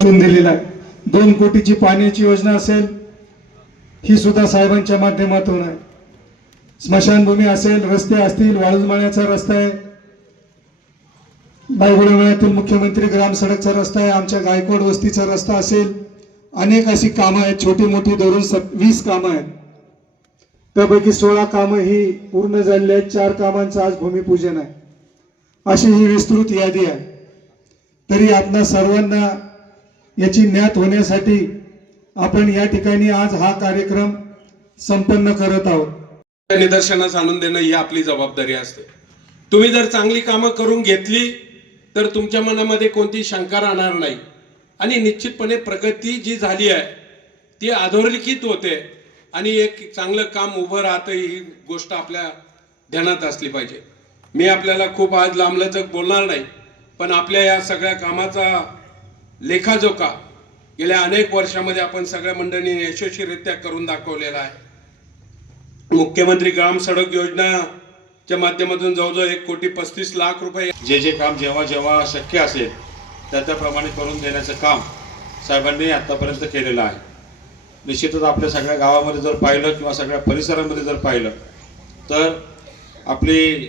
करून दिलेला आहे. दोन कोटीची पाण्याची योजना असेल ही सुद्धा साहेबांच्या माध्यमातून आहे. स्मशानभूमी असेल रस्ते असतील वाळूजमाळ्याचा रस्ता आहे. बायगुडमळ्यातील मुख्यमंत्री ग्राम सडकचा रस्ता आहे आमच्या गायकवाड वस्तीचा रस्ता असेल. अनेक अशी कामं आहेत छोटी मोठी धरून वीस कामं आहेत. त्यापैकी सोळा कामं ही पूर्ण झालेली आहेत चार कामांचं आज भूमिपूजन आहे. अशी ही विस्तृत यादी आहे. तरी आपणा सर्वांना याची ज्ञात होण्यासाठी आपण या ठिकाणी आज हा कार्यक्रम संपन्न करत आहोत. निदर्शनास आणून देणं ही आपली जबाबदारी असते. तुम्ही जर चांगली कामं करून घेतली तर तुमच्या मनामध्ये कोणती शंका राहणार नाही. आणि निश्चितपणे प्रगती जी झाली आहे ती अधोरेखित होते. आणि एक चांगलं काम उभं राहतं ही गोष्ट आपल्या ध्यानात असली पाहिजे. मी आपल्याला खूप आज लांबलचक बोलणार नाही पण आपल्या या सगळ्या कामाचा लेखाजोखा. गेल्या अनेक वर्षामध्ये आपण सगळ्या मंडळींनी यशस्वीरित्या करून दाखवलेला आहे. मुख्यमंत्री ग्राम सडक योजनाच्या माध्यमातून जवळजवळ एक कोटी पस्तीस लाख रुपये जे जे काम जेव्हा जेव्हा शक्य असेल त्या त्याप्रमाणे करून देण्याचं काम साहेबांनी आत्तापर्यंत केलेलं आहे. निश्चितच आपल्या सगळ्या गावामध्ये जर पाहिलं किंवा सगळ्या परिसरामध्ये जर पाहिलं तर आपली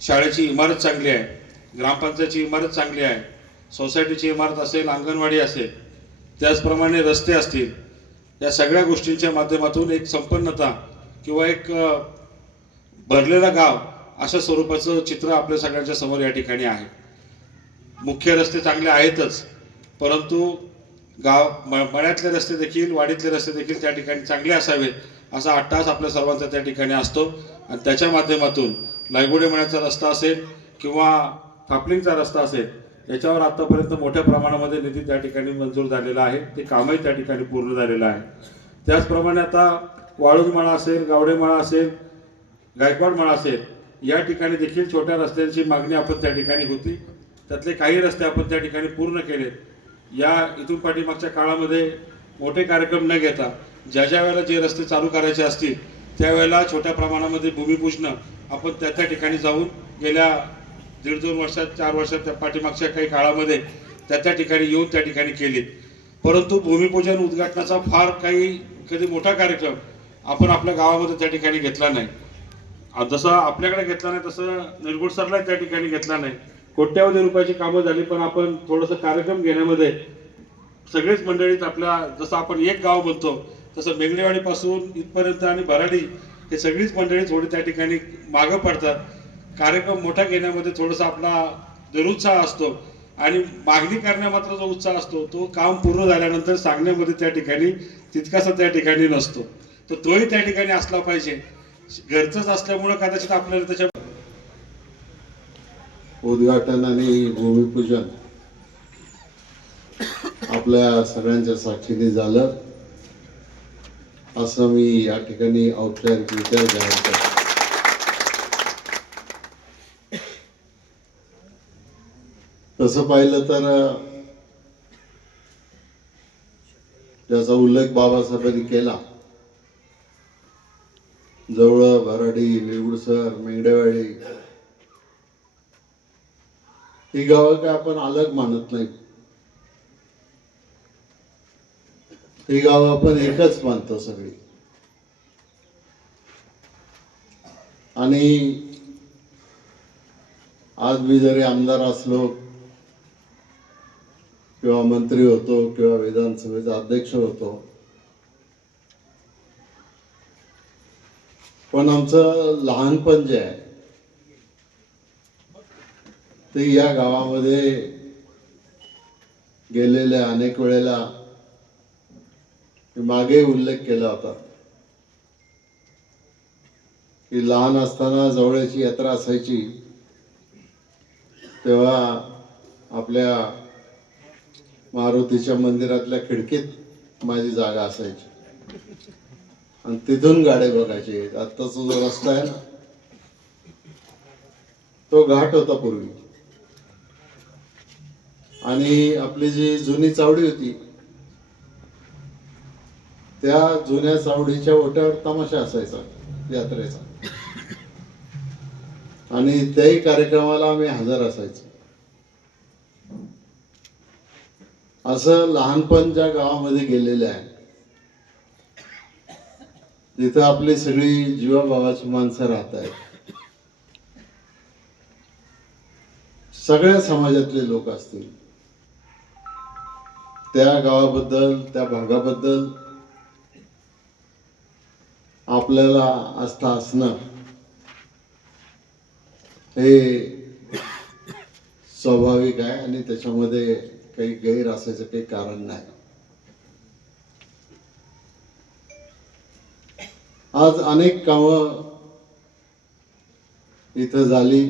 शाळेची इमारत चांगली आहे ग्रामपंचायतची इमारत चांगली आहे सोसायटीची इमारत असेल अंगणवाडी असेल त्याचप्रमाणे रस्ते असतील या सगळ्या गोष्टींच्या माध्यमातून एक संपन्नता किंवा एक भरलेला भरलेलं गाव अशा स्वरूपाचं चित्र आपल्या सगळ्यांच्या समोर या ठिकाणी आहे. मुख्य रस्ते चांगले आहेतच परंतु गाव म- मळ्यातले रस्ते देखील वाडीतले रस्ते देखील त्या ठिकाणी चांगले असावेत असा अट्टास आपल्या सर्वांचा त्या ठिकाणी असतो. आणि त्याच्या माध्यमातून लायगुडे मळ्याचा रस्ता असेल किंवा फापलिंगचा रस्ता असेल याच्यावर आतापर्यंत मोठ्या प्रमाणामध्ये निधी त्या ठिकाणी मंजूर झालेला आहे. ते कामही त्या ठिकाणी पूर्ण झालेलं आहे. त्याचप्रमाणे आता वाळूज मळा असेल गावडे मळा असेल गायकवाड मळा असेल या ठिकाणी देखील छोट्या रस्त्यांची मागणी आपण त्या ठिकाणी होती. त्यातले काही रस्ते आपण त्या ठिकाणी पूर्ण केलेत या इथून पाठीमागच्या काळामध्ये मोठे कार्यक्रम न घेता ज्या ज्या वेळेला जे रस्ते चालू करायचे असतील त्यावेळेला छोट्या प्रमाणामध्ये भूमिपूजनं आपण त्या त्या ठिकाणी जाऊन गेल्या दीड दोन वर्षात चार वर्षात त्या पाठीमागच्या काही काळामध्ये त्या त्या ठिकाणी येऊन त्या ठिकाणी केले. परंतु भूमिपूजन उद्घाटनाचा फार काही कधी मोठा कार्यक्रम आपण आपल्या गावामध्ये त्या ठिकाणी घेतला नाही. जसं आपल्याकडे घेतला नाही तसं निरगुडसरला त्या ठिकाणी घेतला नाही. कोट्यावधी रुपयाची कामं झाली पण आपण थोडंसं कार्यक्रम घेण्यामध्ये सगळेच मंडळीत आपल्या जसं आपण एक गाव म्हणतो तसं मेंगडेवाडीपासून इथपर्यंत आणि भराडी हे सगळीच मंडळी थोडी त्या ठिकाणी मागं पडतात. कार्यक्रम मोठा घेण्यामध्ये थोडासा आपला दरुत्साह असतो. आणि मागणी करण्यामात्र जो उत्साह असतो तो काम पूर्ण झाल्यानंतर सांगण्यामध्ये त्या ठिकाणी तितकासा त्या ठिकाणी नसतो. तर तोही त्या ठिकाणी असला पाहिजे. घरचंच असल्यामुळं कदाचित आपल्याला त्याच्या उद्घाटन आणि भूमिपूजन आपल्या सगळ्यांच्या साक्षीने झालं. असं मी या ठिकाणी औपचारिकरित्या जाहीर करतो. तसं पाहिलं तर त्याचा उल्लेख बाबासाहेबांनी केला. जवळ भराडी निवडसर मेंगडेवाडी ही गावं काय आपण अलग मानत नाही. ही गावं आपण एकच मानतो सगळी. आणि आज मी जरी आमदार असलो किंवा मंत्री होतो किंवा विधानसभेचा अध्यक्ष होतो. पण आमचं लहानपण जे आहे ते या गावामध्ये गेलेल्या अनेक वेळेला मागे उल्लेख केला होता. की लहान असताना जवळची यात्रा असायची तेव्हा आपल्या मारुतीच्या मंदिरातल्या खिडकीत माझी जागा असायची. आणि तिथून गाड्या बघायचे. आत्ताचा जो रस्ता आहे ना तो घाट होता पूर्वी. आणि आपली जी जुनी चावडी होती त्या जुन्या चावडीच्या ओट्यावर तमाशा असायचा यात्रेचा. आणि त्याही कार्यक्रमाला आम्ही हजर असायचो. असं लहानपण ज्या गावामध्ये गेलेलं आहे तिथं आपली सगळी जीवाभावाची माणसं राहत आहेत. सगळ्या समाजातले लोक असतील. त्या गावाबद्दल त्या भागाबद्दल आपल्याला आस्था असणं हे स्वाभाविक आहे आणि त्याच्यामध्ये काही गैर असायचं काही कारण नाही. आज अनेक कामं इथं झाली.